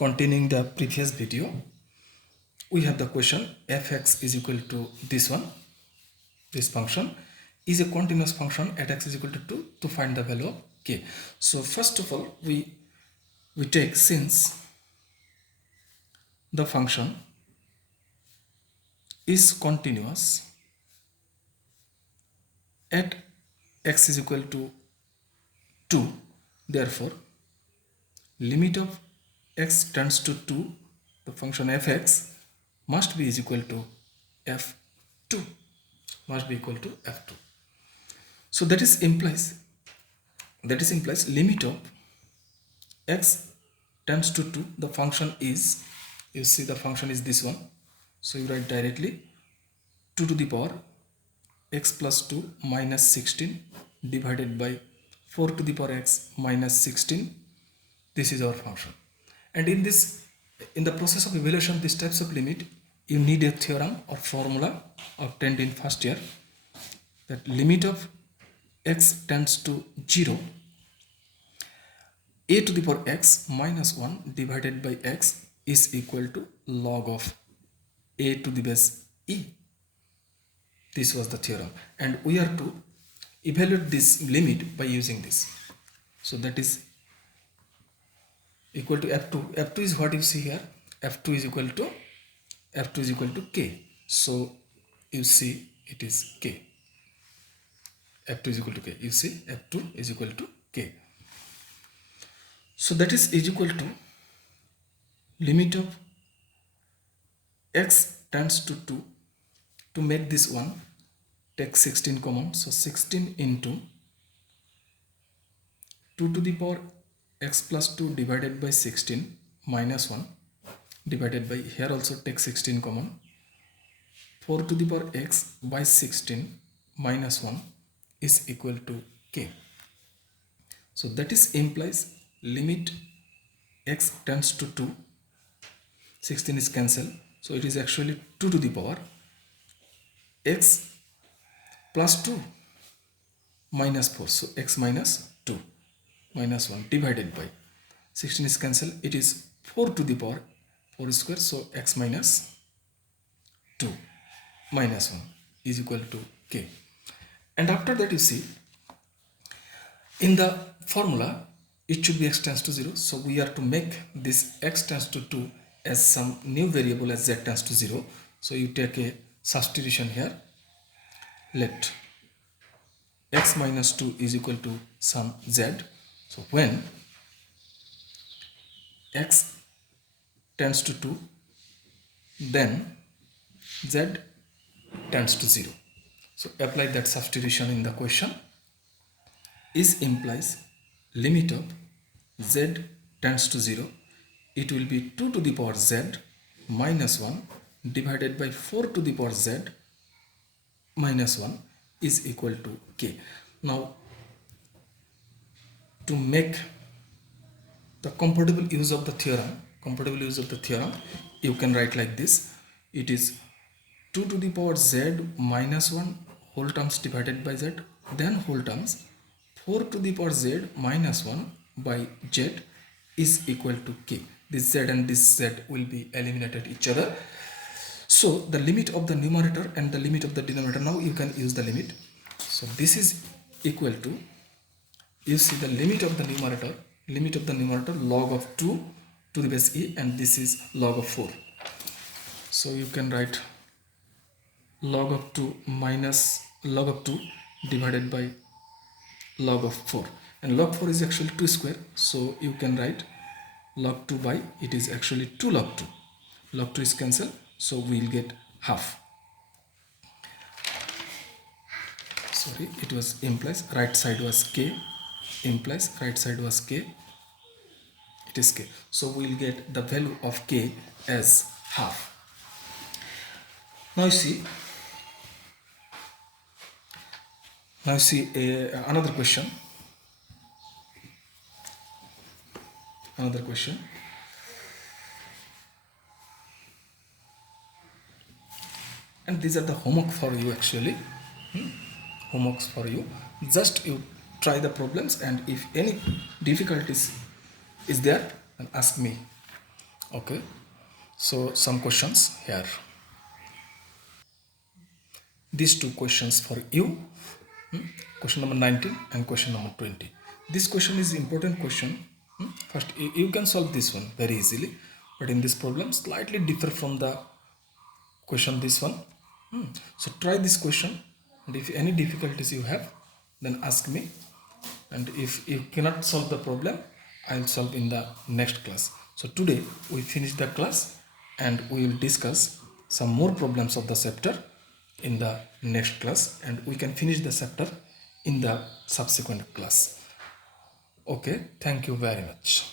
Continuing the previous video, we have the question fx is equal to this one. This function is a continuous function at x is equal to 2 to find the value of k. So first of all, we take, since the function is continuous at x is equal to 2, therefore limit of x tends to 2, the function fx must be is equal to f2, must be equal to f2. So that implies limit of x tends to 2, the function is, you see the function is this one, so you write directly 2 to the power x plus 2 minus 16 divided by 4 to the power x minus 16. This is our function. And in the process of evaluation of these types of limit, you need a theorem or formula obtained in first year, that limit of x tends to 0, a to the power x minus 1 divided by x is equal to log of a to the base e. This was the theorem, and we are to evaluate this limit by using this. So that is equal to f2. f2 is what you see here. f2 is equal to k. So you see it is k. f2 is equal to k. You see f2 is equal to k. So that is equal to limit of x tends to 2. To make this one, take 16 common. So 16 into 2 to the power x plus 2 divided by 16 minus 1 divided by, here also take 16 common, 4 to the power x by 16 minus 1 is equal to k. So that implies limit x tends to 2, 16 is cancelled, so it is actually 2 to the power x plus 2 minus 4, so x minus 2 minus 1 divided by 16 is cancelled, it is 4 to the power 4 square, so x minus 2 minus 1 is equal to k. And after that, you see in the formula it should be x tends to 0, so we are to make this x tends to 2 as some new variable as z tends to 0. So you take a substitution here, let x minus 2 is equal to some z. So when x tends to 2, then z tends to 0. So apply that substitution in the question. Is implies limit of z tends to 0, it will be 2 to the power z minus 1 divided by 4 to the power z minus 1 is equal to k. Now to make the comfortable use of the theorem, you can write like this. It is 2 to the power z minus 1 whole terms divided by z, then whole terms 4 to the power z minus 1 by z is equal to k. This z and this z will be eliminated each other. So the limit of the numerator and the limit of the denominator, now you can use the limit. So this is equal to, you see the limit of the numerator log of 2 to the base e, and this is log of 4. So you can write log of 2 minus log of 2 divided by log of 4, and log 4 is actually 2 square, so you can write log 2 by, it is actually 2 log 2. Log 2 is cancelled, so we will get half. Sorry, it was implies right side was k, implies right side was k, it is k. So we will get the value of k as half. Now you see another question. And these are the homework for you actually. Homeworks for you. Just you try the problems, and if any difficulties is there, then ask me. Okay, so some questions here. These two questions for you. Question number 19 and question number 20. This question is important question. First, you can solve this one very easily, but in this problem slightly differ from the question this one. So try this question, and if any difficulties you have, then ask me, and if you cannot solve the problem, I'll solve in the next class. So today we finish the class, and we will discuss some more problems of the chapter in the next class, and we can finish the chapter in the subsequent class. Okay, thank you very much.